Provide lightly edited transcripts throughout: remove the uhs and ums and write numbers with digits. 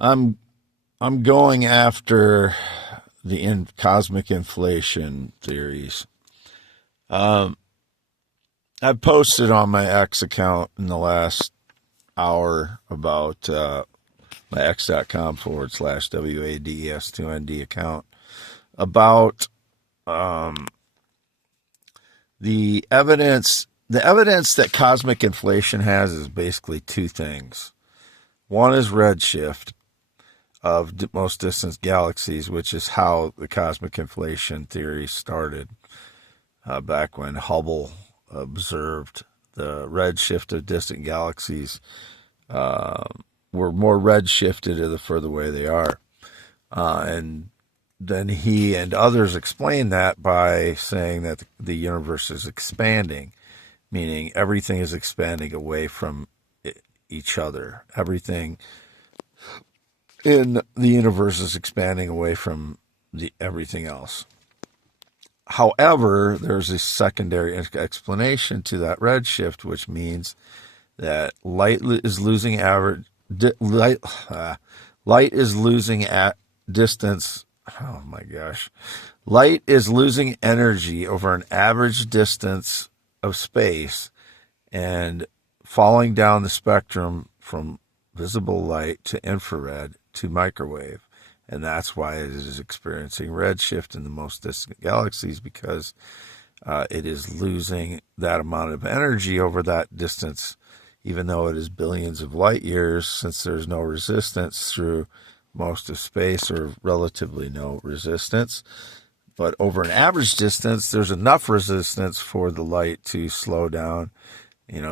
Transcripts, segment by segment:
I'm I'm going after the cosmic inflation theories. Um, I've posted on my X account in the last hour about my x.com/WADES2ND account about um, the evidence that cosmic inflation has is basically two things. One is redshift of most distant galaxies, which is how the cosmic inflation theory started back when Hubble observed the redshift of distant galaxies uh, were more redshifted the further away they are. And then he and others explain that by saying that the universe is expanding, meaning everything is expanding away from each other. Everything in the universe is expanding away from everything else. However, there's a secondary explanation to that redshift, which means that light is losing light is losing at distance. Oh my gosh. Light is losing energy over an average distance of space and falling down the spectrum from visible light to infrared to microwave. And that's why it is experiencing redshift in the most distant galaxies, because it is losing that amount of energy over that distance, even though it is billions of light years, since there's no resistance through most of space, or relatively no resistance. But over an average distance, there's enough resistance for the light to slow down,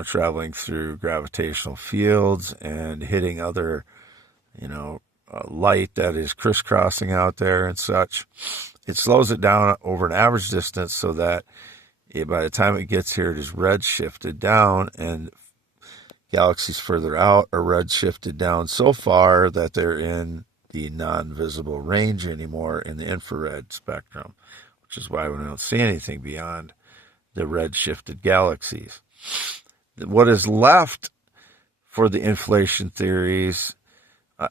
traveling through gravitational fields and hitting other, light that is crisscrossing out there and such. It slows it down over an average distance so that by the time it gets here, it is redshifted down, and galaxies further out are redshifted down so far that they're in the non-visible range anymore in the infrared spectrum, which is why we don't see anything beyond the redshifted galaxies. What is left for the inflation theories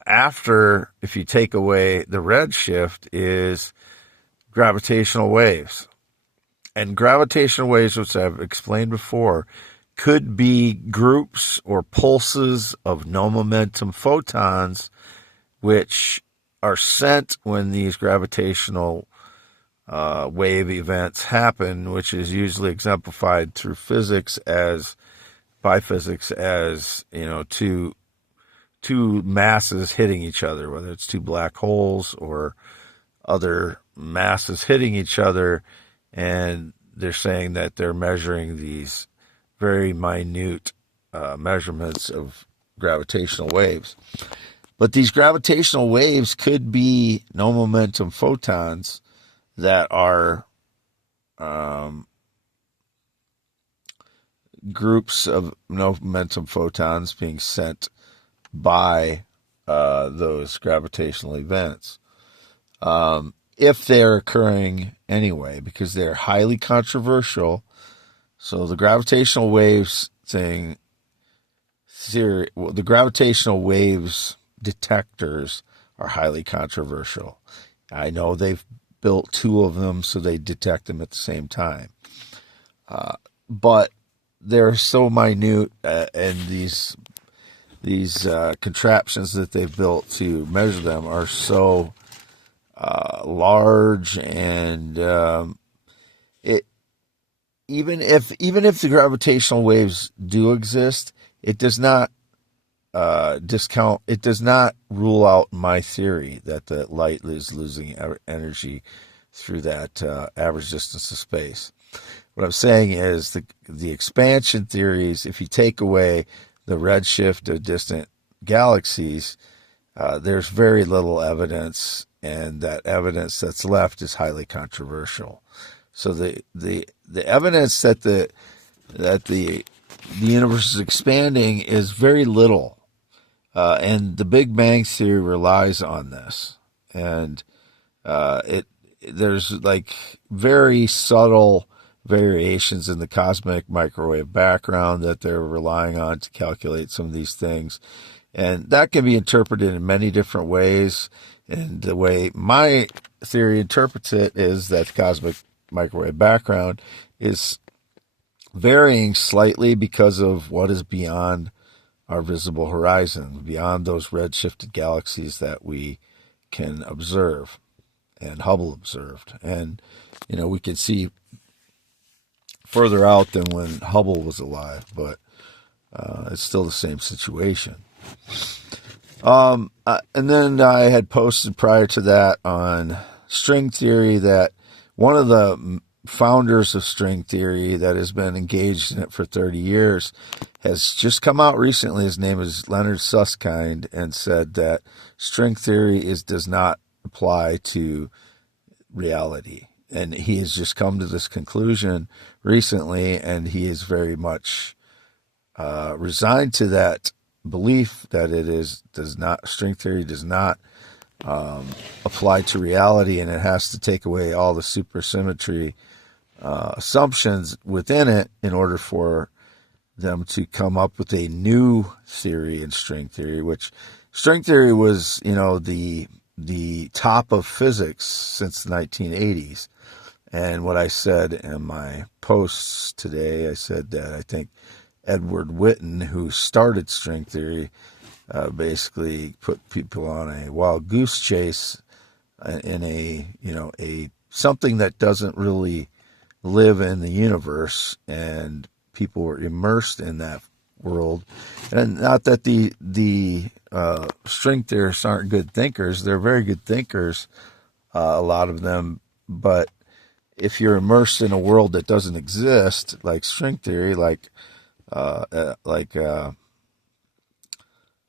after, if you take away the redshift, is gravitational waves. And gravitational waves, which I've explained before, could be groups or pulses of no momentum photons, which are sent when these gravitational wave events happen, which is usually exemplified through physics by physics as, two masses hitting each other, whether it's two black holes or other masses hitting each other. And they're saying that they're measuring these very minute measurements of gravitational waves. But these gravitational waves could be no momentum photons that are groups of no momentum photons being sent by those gravitational events. If they're occurring anyway, because they're highly controversial. So the gravitational waves thing, the gravitational waves detectors are highly controversial. I know they've built two of them so they detect them at the same time. But they're so minute, and these contraptions that they've built to measure them are so large, and even if the gravitational waves do exist, it does not discount. It does not rule out my theory that the light is losing energy through that average distance of space. What I'm saying is the expansion theories, if you take away the redshift of distant galaxies, there's very little evidence, and that evidence that's left is highly controversial. So the evidence that the universe is expanding is very little, and the Big Bang theory relies on this, and there's like very subtle variations in the cosmic microwave background that they're relying on to calculate some of these things. And that can be interpreted in many different ways. And the way my theory interprets it is that the cosmic microwave background is varying slightly because of what is beyond our visible horizon, beyond those red-shifted galaxies that we can observe and Hubble observed. And, we can see further out than when Hubble was alive, but it's still the same situation. And then I had posted prior to that on string theory that one of the founders of string theory that has been engaged in it for 30 years has just come out recently. His name is Leonard Susskind, and said that string theory does not apply to reality. And he has just come to this conclusion recently, and he is very much resigned to that belief that string theory does not apply to reality, and it has to take away all the supersymmetry assumptions within it in order for them to come up with a new theory in string theory, which string theory was, the top of physics since the 1980s. And what I said in my posts today, I said that I think Edward Witten, who started string theory, basically put people on a wild goose chase in a something that doesn't really live in the universe, and people were immersed in that world. And not that the string theorists aren't good thinkers; they're very good thinkers, a lot of them. But if you're immersed in a world that doesn't exist, like string theory, like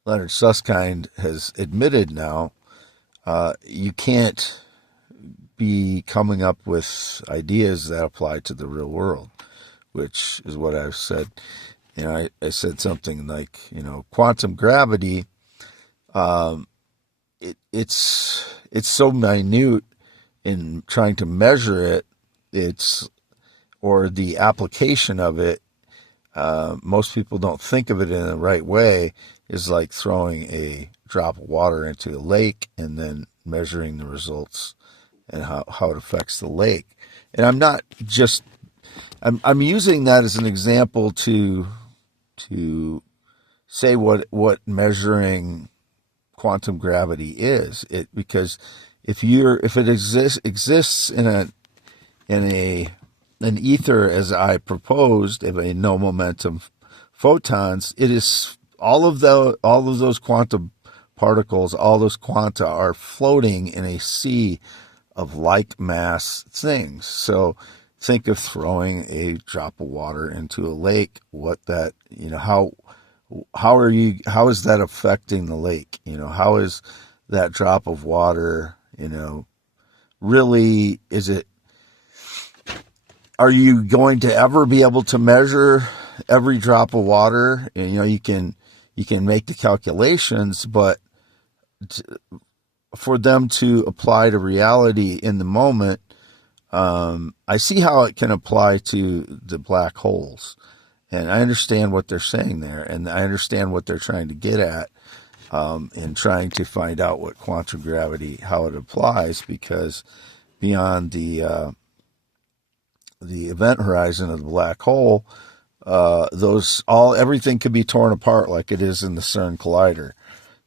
Leonard Susskind has admitted now, you can't be coming up with ideas that apply to the real world, which is what I've said. I said something like, quantum gravity, it's so minute in trying to measure it, or the application of it, most people don't think of it in the right way, is like throwing a drop of water into a lake and then measuring the results and how it affects the lake. And I'm using that as an example to say what measuring quantum gravity is. Because if it exists in an ether, as I proposed, of a no momentum photons, it is all of those quantum particles, all those quanta are floating in a sea of like mass things. So think of throwing a drop of water into a lake. How is that affecting the lake? How is that drop of water, really, are you going to ever be able to measure every drop of water? You can make the calculations, but for them to apply to reality in the moment, I see how it can apply to the black holes. And I understand what they're saying there, and I understand what they're trying to get at in trying to find out what quantum gravity, how it applies, because beyond the event horizon of the black hole, everything could be torn apart like it is in the CERN collider,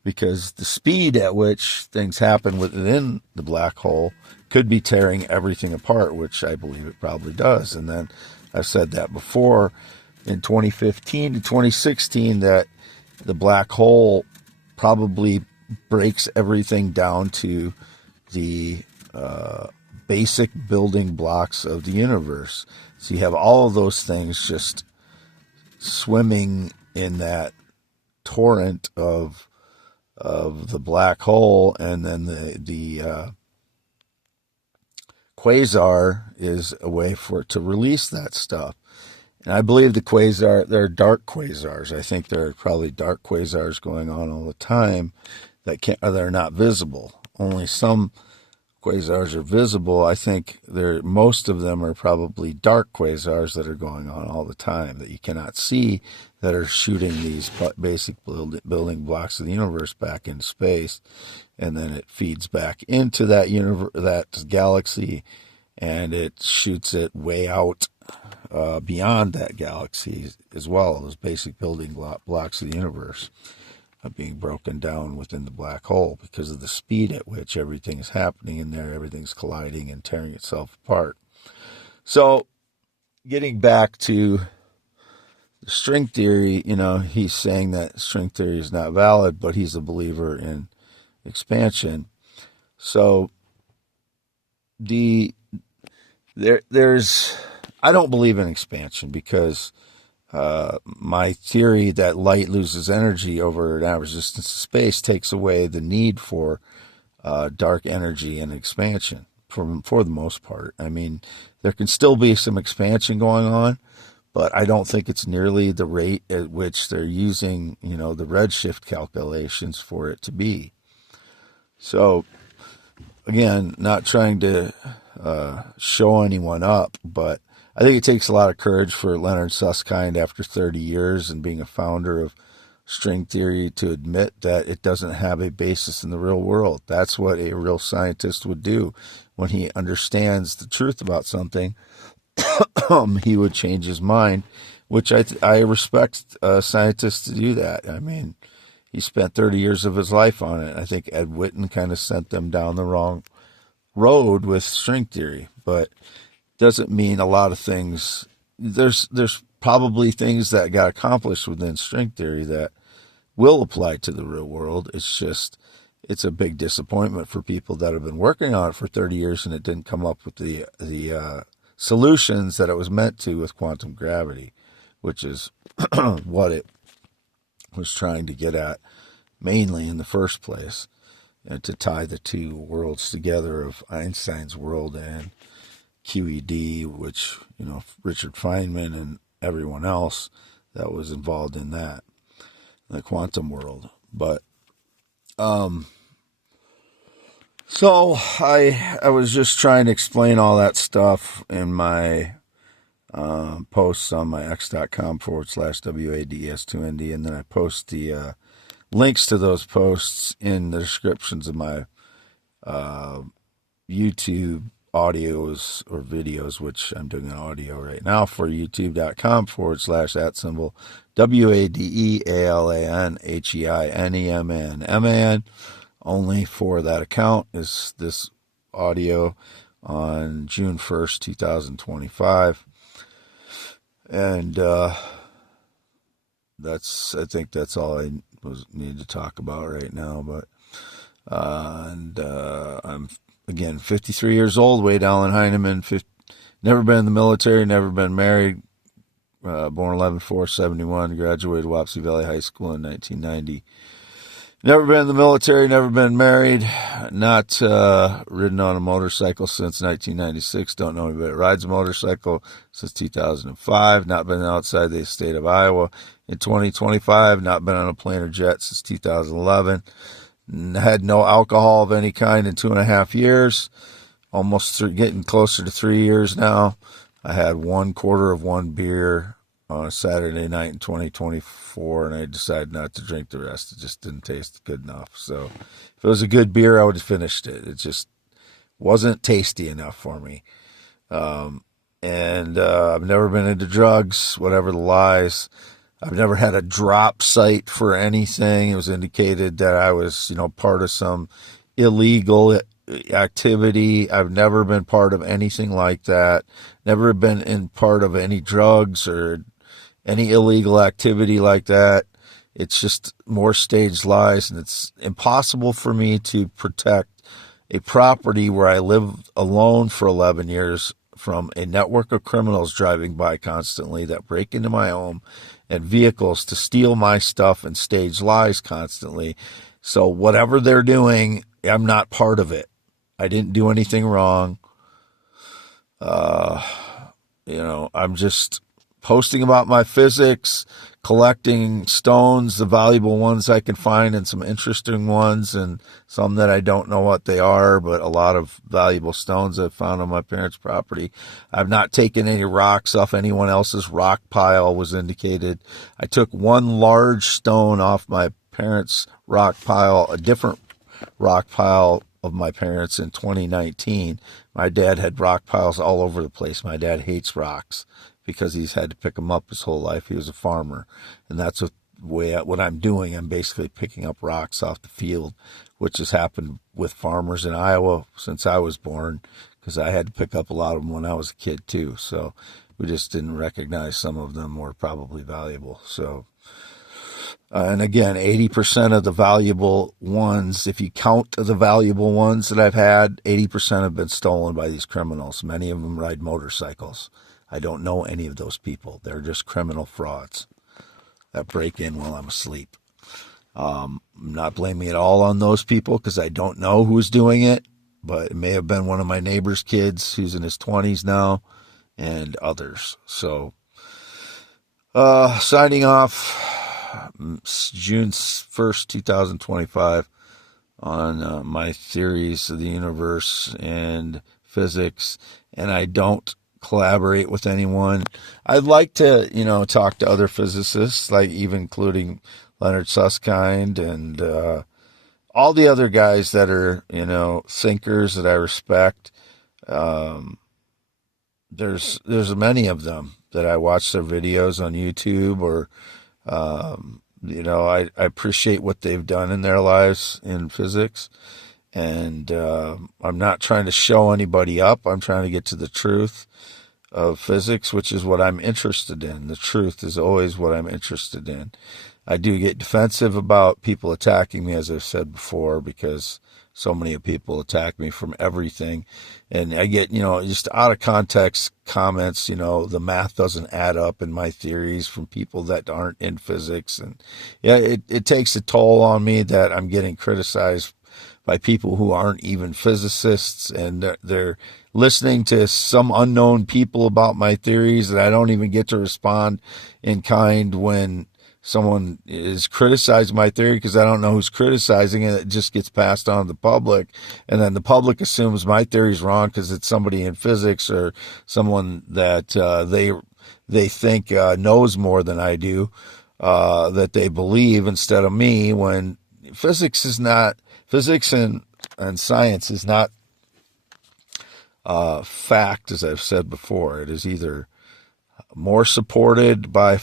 because the speed at which things happen within the black hole could be tearing everything apart, which I believe it probably does. And then I've said that before, in 2015 to 2016, that the black hole probably breaks everything down to the basic building blocks of the universe. So you have all of those things just swimming in that torrent of the black hole, and then the quasar is a way for it to release that stuff. And I believe they're dark quasars. I think there are probably dark quasars going on all the time that are not visible. Only some quasars are visible, I think most of them are probably dark quasars that are going on all the time that you cannot see, that are shooting these basic building blocks of the universe back into space, and then it feeds back into that galaxy, and it shoots it way out beyond that galaxy as well. Those basic building blocks of the universe being broken down within the black hole because of the speed at which everything is happening in there. Everything's colliding and tearing itself apart. So, getting back to the string theory, he's saying that string theory is not valid, but he's a believer in expansion. So, I don't believe in expansion because my theory that light loses energy over an average distance of space takes away the need for dark energy and expansion for the most part. I mean, there can still be some expansion going on, but I don't think it's nearly the rate at which they're using, the redshift calculations for it to be. So, again, not trying to show anyone up, but I think it takes a lot of courage for Leonard Susskind, after 30 years and being a founder of string theory, to admit that it doesn't have a basis in the real world. That's what a real scientist would do. When he understands the truth about something, he would change his mind, which I respect scientists to do that. I mean, he spent 30 years of his life on it. I think Ed Witten kind of sent them down the wrong road with string theory, but doesn't mean a lot of things. There's probably things that got accomplished within string theory that will apply to the real world. It's a big disappointment for people that have been working on it for 30 years and it didn't come up with the solutions that it was meant to with quantum gravity, which is what it was trying to get at mainly in the first place, and to tie the two worlds together of Einstein's world and QED, which, Richard Feynman and everyone else that was involved in that, the quantum world. But, so I was just trying to explain all that stuff in my posts on my x.com/WADS2ND, and then I post the links to those posts in the descriptions of my YouTube audios or videos, which I'm doing an audio right now for youtube.com/@WADEALANHEINEMAN. Only for that account is this audio on June 1st, 2025. And I think that's all I need to talk about right now. But I'm, again, 53 years old, Wade Allen Heineman, never been in the military, never been married, born 11/4/71, graduated Wapsie Valley High School in 1990. Never been in the military, never been married, not ridden on a motorcycle since 1996, don't know anybody that rides a motorcycle since 2005, not been outside the state of Iowa in 2025, not been on a plane or jet since 2011, had no alcohol of any kind in 2.5 years, almost getting closer to 3 years now. I had 1/4 of one beer on a Saturday night in 2024, and I decided not to drink the rest. It just didn't taste good enough. So if it was a good beer, I would have finished it. It just wasn't tasty enough for me. I've never been into drugs, whatever the lies. I've never had a drop site for anything. It was indicated that I was, part of some illegal activity. I've never been part of anything like that. Never been in part of any drugs or any illegal activity like that. It's just more staged lies, and it's impossible for me to protect a property where I lived alone for 11 years from a network of criminals driving by constantly that break into my home and vehicles to steal my stuff and stage lies constantly. So whatever they're doing, I'm not part of it. I didn't do anything wrong. I'm just posting about my physics, collecting stones, the valuable ones I can find and some interesting ones and some that I don't know what they are, but a lot of valuable stones I've found on my parents' property. I've not taken any rocks off anyone else's rock pile, was indicated. I took one large stone off my parents' rock pile, a different rock pile of my parents in 2019. My dad had rock piles all over the place. My dad hates rocks because he's had to pick them up his whole life. He was a farmer, and that's what I'm doing. I'm basically picking up rocks off the field, which has happened with farmers in Iowa since I was born, because I had to pick up a lot of them when I was a kid too. So we just didn't recognize some of them were probably valuable. So and again, 80% of the valuable ones, if you count the valuable ones that I've had, 80% have been stolen by these criminals. Many of them ride motorcycles. I don't know any of those people. They're just criminal frauds that break in while I'm asleep. I'm not blaming it all on those people because I don't know who's doing it, but it may have been one of my neighbor's kids who's in his 20s now and others. So, signing off. June 1st, 2025, on my theories of the universe and physics, and I don't collaborate with anyone. I'd like to, talk to other physicists, like even including Leonard Susskind and all the other guys that are, thinkers that I respect. There's many of them that I watch their videos on YouTube or I appreciate what they've done in their lives in physics, and I'm not trying to show anybody up. I'm trying to get to the truth of physics, which is what I'm interested in. The truth is always what I'm interested in. I do get defensive about people attacking me, as I've said before, because so many people attack me from everything. And I get, just out of context comments, the math doesn't add up in my theories from people that aren't in physics. And yeah, it takes a toll on me that I'm getting criticized by people who aren't even physicists, and they're listening to some unknown people about my theories that I don't even get to respond in kind when someone is criticizing my theory, because I don't know who's criticizing it. It just gets passed on to the public, and then the public assumes my theory is wrong because it's somebody in physics or someone that they think knows more than I do, that they believe instead of me, when physics and science is not fact, as I've said before. It is either more supported by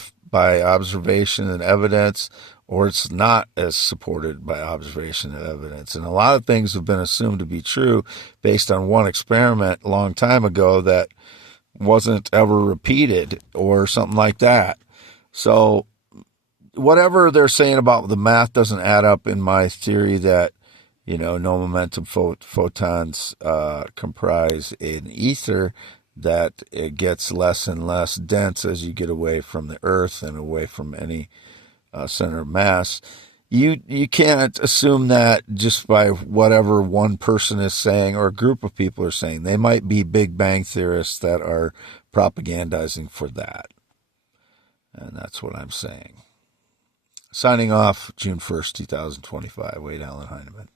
observation and evidence, or it's not as supported by observation and evidence. And a lot of things have been assumed to be true based on one experiment a long time ago that wasn't ever repeated or something like that. So whatever they're saying about the math doesn't add up in my theory that, no momentum photons comprise an ether, that it gets less and less dense as you get away from the Earth and away from any center of mass. You can't assume that just by whatever one person is saying or a group of people are saying. They might be Big Bang theorists that are propagandizing for that. And that's what I'm saying. Signing off, June 1st, 2025. Wade Allen Heinemann.